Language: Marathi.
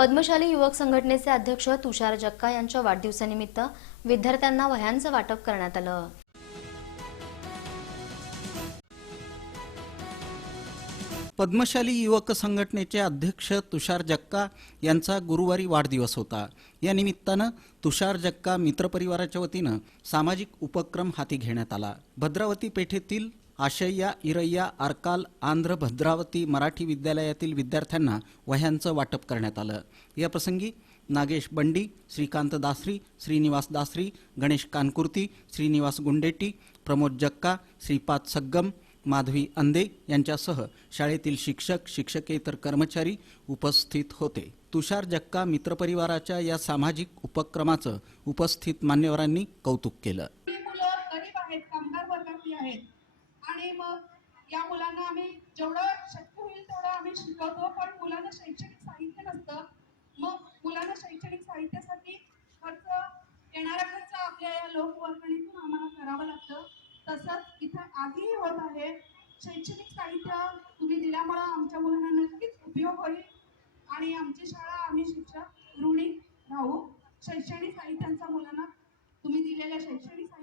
पद्मशाली युवक संघटनेचे अध्यक्ष तुषार जक्का यांच्या वाढदिवसानिमित्त विद्यार्थ्यांना वह्यांचं वाटप करण्यात आलं. पद्मशाली युवक संघटनेचे अध्यक्ष तुषार जक्का यांचा गुरुवारी वाढदिवस होता. या निमित्तानं तुषार जक्का मित्रपरिवाराच्या वतीनं सामाजिक उपक्रम हाती घेण्यात आला. भद्रावती पेठेतील आशय्या इरय्या आरकाल आंध्र भद्रावती मराठी विद्यालयातील विद्यार्थ्यांना वह्यांचं वाटप करण्यात आलं. याप्रसंगी नागेश बंडी श्रीकांत दासरी श्रीनिवास दासरी गणेश कानकुर्ती श्रीनिवास गुंडेटी प्रमोद जक्का श्रीपाद सग्गम माधवी अंदे यांच्यासह शाळेतील शिक्षक शिक्षकेतर कर्मचारी उपस्थित होते. तुषार जक्का मित्रपरिवाराच्या या सामाजिक उपक्रमाचं उपस्थित मान्यवरांनी कौतुक केलं. आहेत. आणि मग या मुलांना आम्ही जेवढं शक्य होईल तेवढं आम्ही शिकवतो पण मुलांना शैक्षणिक साहित्य नसतं. मग मुलांना शैक्षणिक साहित्यासाठी खर्च येणारा खर्च आपल्या या लोकवर्गणीतून आम्हाला करावं लागतं. तसंच इथं आधीही होत आहे शैक्षणिक साहित्य तुम्ही दिल्यामुळं आमच्या मुलांना नक्कीच उपयोग होईल. आणि आमची शाळा आम्ही शिक्षक ऋणी राहू शैक्षणिक साहित्यांचा मुलांना तुम्ही दिलेल्या शैक्षणिक